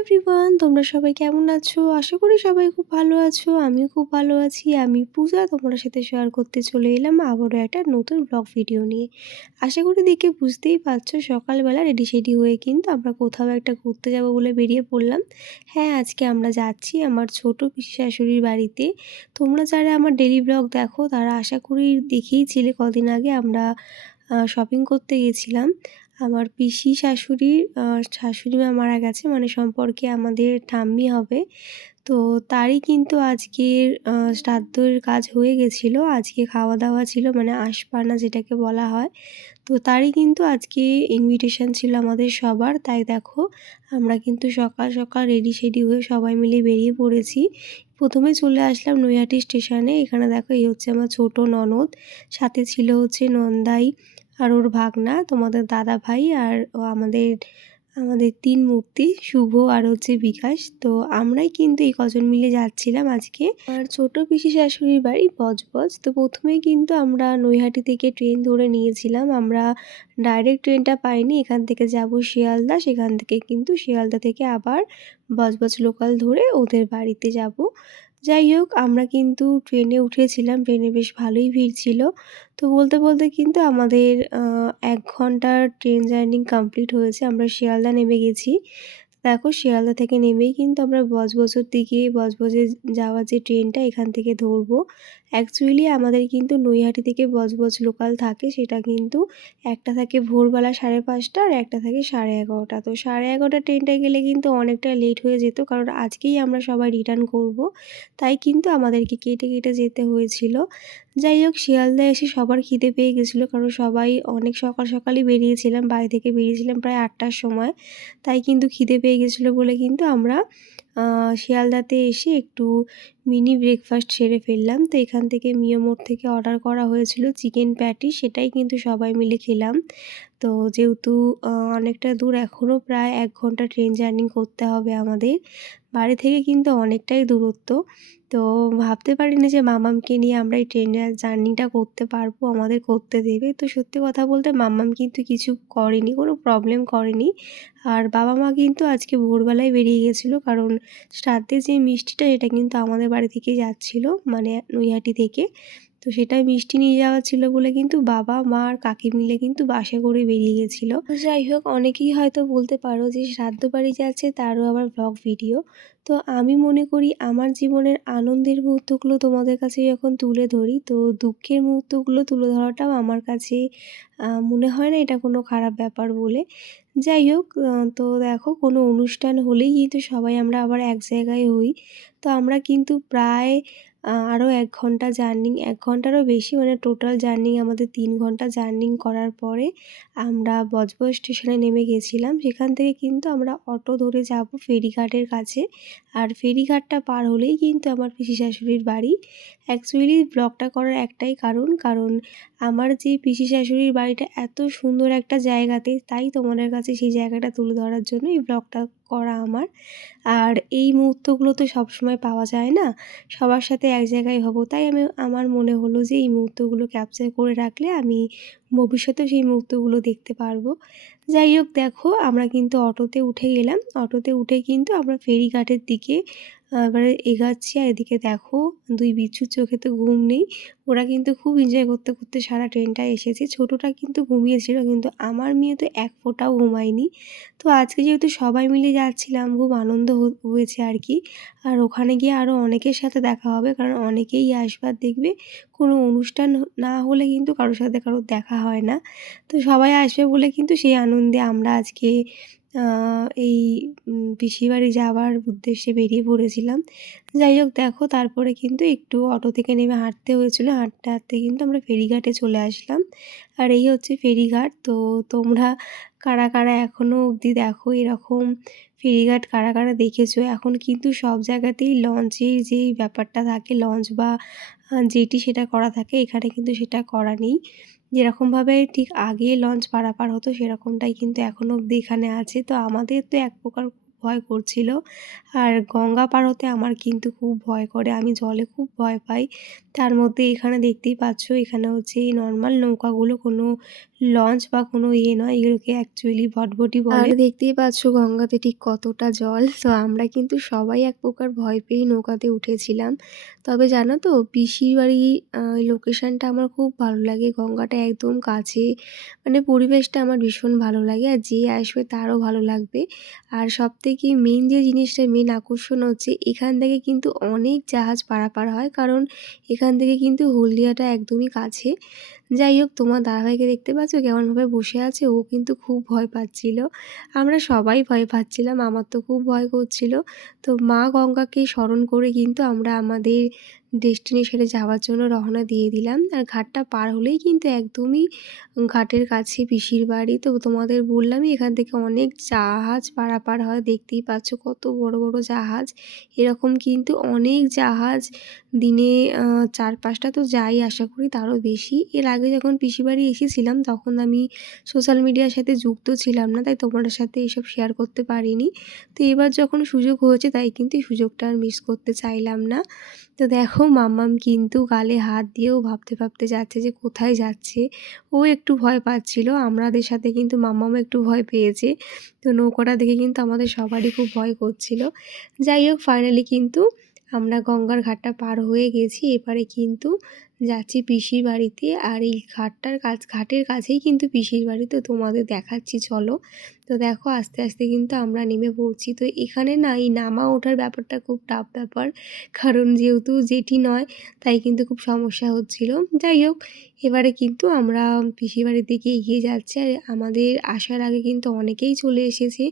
Everyone তোমরা সবাই কেমন আছো? আশা করি সবাই খুব ভালো আছো, আমিও খুব ভালো আছি। আমি পূজা তোমার সাথে শেয়ার করতে চলে এলাম আবারও একটা নতুন ব্লগ ভিডিও নিয়ে। আশা করি দেখে বুঝতেই পারছ, সকালবেলা রেডি সেডি হয়ে কিন্তু আমরা কোথাও একটা ঘুরতে যাব বলে বেরিয়ে পড়লাম। হ্যাঁ আজকে আমরা যাচ্ছি আমার ছোট পিসি শাশুড়ির বাড়িতে। তোমরা যারা আমার ডেলি ব্লগ দেখো, তারা আশা করি দেখেই ছিলে কদিন আগে আমরা শপিং করতে গেছিলাম। আমার পিসি শাশুড়ির শাশুড়ি মা মারা গেছে মানে সম্পর্কে আমাদের ঠাম্মি হবে। তো তারই কিন্তু আজকের শ্রাদ্ধের কাজ হয়ে গেছিল, আজকে খাওয়া দাওয়া ছিল মানে আশপানা যেটাকে বলা হয়। তো তারই কিন্তু আজকে ইনভিটেশন ছিল আমাদের সবার, তাই দেখো আমরা কিন্তু সকাল সকাল রেডি সেডি হয়ে সবাই মিলে বেরিয়ে পড়েছি। প্রথমে চলে আসলাম নৈহাটি স্টেশনে, এখানে দেখো এই হচ্ছে আমার ছোট ননদ, সাথে ছিল হচ্ছে নন্দাই আর ওর ভাগনা, তোমাদের দাদা ভাই আর ও আমাদের আমাদের তিন মূর্তি, শুভ আর হচ্ছে বিকাশ। তো আমরাই কিন্তু এই কজন মিলে যাচ্ছিলাম আজকে। আর ছোট পিসি শাশুড়ির বাড়ি বজবজ। তো প্রথমেই কিন্তু আমরা নৈহাটি থেকে ট্রেন ধরে নিয়েছিলাম। আমরা ডাইরেক্ট ট্রেনটা পাইনি। এখান থেকে যাব শিয়ালদা। সেখান থেকে কিন্তু শিয়ালদা থেকে আবার বজবজ লোকাল ধরে ওদের বাড়িতে যাব। যাই হোক, আমরা কিন্তু ট্রেনে উঠেছিলাম ট্রেনে বেশ ভালোই ভিড় ছিল। তো বলতে বলতে কিন্তু আমাদের এক ঘণ্টার ট্রেন জার্নি কমপ্লিট হয়েছে। আমরা শিয়ালদা নেমে গেছি। দেখো শিয়ালদা থেকে নেমেই কিন্তু আমরা বজবজের দিকে বজবজে যাওয়ার যে ট্রেনটা এখান থেকে ধরবো। অ্যাকচুয়ালি আমাদের কিন্তু নৈহাটি থেকে বজবজ লোকাল থাকে, সেটা কিন্তু একটা থাকে ভোরবেলা সাড়ে পাঁচটা আর একটা থাকে সাড়ে এগারোটা। তো সাড়ে এগারোটা ট্রেনটায় গেলে কিন্তু অনেকটা লেট হয়ে যেত, কারণ আজকেই আমরা সবাই রিটার্ন করব। তাই কিন্তু আমাদেরকে কেটে কেটে যেতে হয়েছিল। যাই হোক শিয়ালদা এসে সবার খিদে পেয়ে গেছিল, কারণ সবাই অনেক সকাল সকালই বেরিয়েছিলাম, বাড়ি থেকে বেরিয়েছিলাম প্রায় আটটার সময়। তাই কিন্তু খিদে পেয়ে গেছিল বলে কিন্তু আমরা শিয়ালদাতে এসে একটু মিনি ব্রেকফাস্ট সেরে ফেললাম। তো এখান থেকে মিয়ামোড় থেকে অর্ডার করা হয়েছিল চিকেন প্যাটি সেটাই কিন্তু সবাই মিলে খেলাম। তো যেহেতু অনেকটা দূর এখনও প্রায় এক ঘণ্টা ট্রেন জার্নি করতে হবে আমাদের। বাড়ি থেকে কিন্তু অনেকটাই দূরত্ব। তো ভাবতে পারিনি যে মামামকে নিয়ে আমরা এই ট্রেনের জার্নিটা করতে পারব, আমাদের করতে দেবে। তো সত্যি কথা বলতে মামাম কিন্তু কিছু করেনি, কোনো প্রবলেম করেনি। আর বাবা মা কিন্তু আজকে ভোরবেলায় বেরিয়ে গেছিল, কারণ শ্রাদ্ধের যে মিষ্টিটা এটা কিন্তু আমাদের বাড়ি থেকে যাচ্ছিল মানে নৈহাটি থেকে। তো সেটাই মিষ্টি নিয়ে যাওয়া ছিল বলে কিন্তু বাবা, মা আর কাকি মিলে কিন্তু বাসে করে বেরিয়ে গেছিল। যাই হোক, অনেকেই হয়তো বলতে পারো যে শ্রাদ্ধ বাড়ি যাচ্ছে তারও আবার ব্লগ ভিডিও তো আমি মনে করি আমার জীবনের আনন্দের মুহূর্তগুলো তোমাদের কাছে যখন তুলে ধরি। তো দুঃখের মুহূর্তগুলো তুলে ধরাটাও আমার কাছে মনে হয় না এটা কোনো খারাপ ব্যাপার বলে। যাই হোক তো দেখো কোনো অনুষ্ঠান হলেই কিন্তু সবাই আমরা আবার এক জায়গায় হই। তো আমরা কিন্তু প্রায় আরও এক ঘণ্টা জার্নি, এক ঘন্টারও বেশি মানে টোটাল জার্নি আমাদের তিন ঘণ্টা জার্নি করার পরে আমরা বজবজ স্টেশনে নেমে গেছিলাম। সেখান থেকে কিন্তু আমরা অটো ধরে যাব ফেরিঘাটের কাছে। আর ফেরিঘাটটা পার হলেই কিন্তু আমার পিসি শাশুড়ির বাড়ি। অ্যাকচুয়ালি ব্লগটা করার একটাই কারণ কারণ আমার যে পিসি শাশুড়ির বাড়িটা এত সুন্দর একটা জায়গাতে, তাই তোমাদের কাছে সেই জায়গাটা তুলে ধরার জন্য এই ব্লগটা করা আমার। আর এই মুহূর্তগুলো তো সবসময় পাওয়া যায় না। সবার সাথে এক জায়গায় হব। তাই আমি, আমার মনে হলো যে এই মুহূর্তগুলো ক্যাপচার করে রাখলে আমি ভবিষ্যতেও সেই মুহূর্তগুলো দেখতে পারব। যাই হোক দেখো, আমরা কিন্তু অটোতে উঠে গেলাম। অটোতে উঠে কিন্তু আমরা ফেরিঘাটের দিকে এবারে এগাচ্ছি। আর এদিকে দেখো, দুই বিচ্ছুর চোখে তো ঘুম নেই। ওরা কিন্তু খুব এনজয় করতে করতে সারা ট্রেনটা এসেছে। ছোটোটা কিন্তু ঘুমিয়েছিল, কিন্তু আমার মেয়ে তো এক ফোঁটাও ঘুমায়নি। তো আজকে যেহেতু সবাই মিলে যাচ্ছিলাম, খুব আনন্দ হয়েছে আর কি। আর ওখানে গিয়ে আরও অনেকের সাথে দেখা হবে, কারণ অনেকেই আসবার দেখবে। কোনো অনুষ্ঠান না হলে কিন্তু কারোর সাথে কারোর দেখা হয় না। তো সবাই আসবে বলে কিন্তু সেই আনন্দে আমরা আজকে এই বাড়ি যাওয়ার উদ্দেশ্যে বেরিয়ে পড়েছিলাম। যাই হোক, দেখো, তারপরে কিন্তু একটু অটো থেকে নেমে হাঁটতে হয়েছিল। হাঁটতে হাঁটতে কিন্তু আমরা ফেরিঘাটে চলে আসলাম। আর এই হচ্ছে ফেরিঘাট। তো তোমরা কারা কারা এখনও অবধি দেখো এরকম ফেরিঘাট কারা কারা দেখেছ? এখন কিন্তু সব জায়গাতেই লঞ্চের যেই ব্যাপারটা থাকে, লঞ্চ বা যেটি সেটা করা থাকে, এখানে কিন্তু সেটা করা নেই। যেরকমভাবে ঠিক আগে লঞ্চ পারাপার হতো, সেরকমটাই কিন্তু এখনও অবধি এখানে আছে। তো আমাদের তো এক প্রকার ভয় করছিল। আর গঙ্গা পার হতে আমার কিন্তু খুব ভয় করে। আমি জলে খুব ভয় পাই। তার মধ্যে এখানে দেখতেই পাচ্ছ, এখানে হচ্ছে এই নর্মাল নৌকাগুলো কোনো লঞ্চ বা কোনো ইয়ে নয়। এগুলোকে অ্যাকচুয়ালি ভটভটি বলে। দেখতেই পাচ্ছ গঙ্গাতে ঠিক কতটা জল। তো আমরা কিন্তু সবাই এক প্রকার ভয় পেয়েই নৌকাতে উঠেছিলাম। তবে জানো তো, পিসির বাড়ি লোকেশনটা আমার খুব ভালো লাগে। গঙ্গাটা একদম কাছে। মানে পরিবেশটা আমার ভীষণ ভালো লাগে। আর যে আসবে তারও ভালো লাগবে। আর সব থেকে মেন যে জিনিসটা মেন আকর্ষণ হচ্ছে, এখান থেকে কিন্তু অনেক জাহাজ পারাপার হয়। কারণ এখান থেকে কিন্তু হলদিয়াটা একদমই কাছে। যাই হোক, তোমার দাদাভাইকে দেখতে পাচ্ছ কেমনভাবে বসে আছে, ও কিন্তু খুব ভয় পাচ্ছিল। আমরা সবাই ভয় পাচ্ছিলাম, আমার তো খুব ভয় করছিল। তো মা গঙ্গাকে স্মরণ করে কিন্তু আমরা আমাদের ডেস্টিনেশনে যাওয়ার জন্য রওনা দিয়ে দিলাম। আর ঘাটটা পার হলেই কিন্তু একদমই ঘাটের কাছে পিসির বাড়ি। তো তোমাদের বললামই, এখান থেকে অনেক জাহাজ পারাপার হয়, দেখতেই পাচ্ছ কত বড় বড় জাহাজ। এরকম কিন্তু অনেক জাহাজ দিনে চার পাঁচটা তো যাই, আশা করি তারও বেশি। এর যখন পিসি বাড়ি এসেছিলাম, তখন আমি সোশ্যাল মিডিয়ার সাথে যুক্ত ছিলাম না, তাই তোমাদের সাথে এসব শেয়ার করতে পারিনি। তো এবার যখন সুযোগ হয়েছে, তাই কিন্তু এই সুযোগটা আর মিস করতে চাইলাম না। তো দেখো, মাম্মাম কিন্তু গালে হাত দিয়েও ভাবতে ভাবতে যাচ্ছে যে কোথায় যাচ্ছে। ও একটু ভয় পাচ্ছিল, আমাদের সাথে কিন্তু মাম্মামও একটু ভয় পেয়েছে। তো নৌকাটা দেখে কিন্তু আমাদের সবারই খুব ভয় করছিল। যাই হোক ফাইনালি কিন্তু আমরা গঙ্গার ঘাটটা পার হয়ে গেছি। এবারে কিন্তু যাচ্ছি পিসির বাড়িতে আর এই ঘাটটার কাজ ঘাটের কাছেই কিন্তু পিসির বাড়ি। তো তোমাদের দেখাচ্ছি, চলো। তো দেখো, আস্তে আস্তে কিন্তু আমরা নেমে পড়ছি। তো এখানে না, এই নামা ওঠার ব্যাপারটা খুব টাফ ব্যাপার। কারণ যেহেতু জেটি নয়, তাই কিন্তু খুব সমস্যা হচ্ছিল। যাই হোক, এবারে কিন্তু আমরা পিসির বাড়ির দিকে এগিয়ে যাচ্ছি। আর আমাদের আসার আগে কিন্তু অনেকেই চলে এসেছে।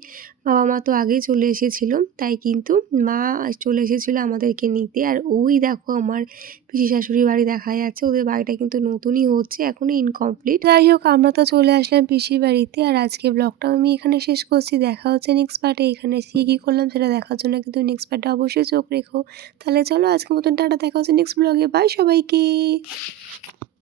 বাবা মা তো আগেই চলে এসেছিল। তাই কিন্তু মা চলে এসেছিল আমাদেরকে নিতে। আর ওই দেখো, আমার পিসি শাশুড়ি বাড়ি দেখা যাচ্ছে, ওদের বাড়িটা কিন্তু নতুনই হচ্ছে, এখনই ইনকমপ্লিট যাই হোক, আমরা তো চলে আসলাম পিসির বাড়িতে, আর আজকে ব্লগটা আমি এখানে শেষ করছি। দেখা হচ্ছে নেক্সট পার্টে এখানে এসে কী করলাম সেটা দেখার জন্য কিন্তু নেক্সট পার্টে অবশ্যই চোখ রেখো। তাহলে চলো আজকে মতন টাটা, দেখা হচ্ছে নেক্সট ব্লগে বাই সবাইকে।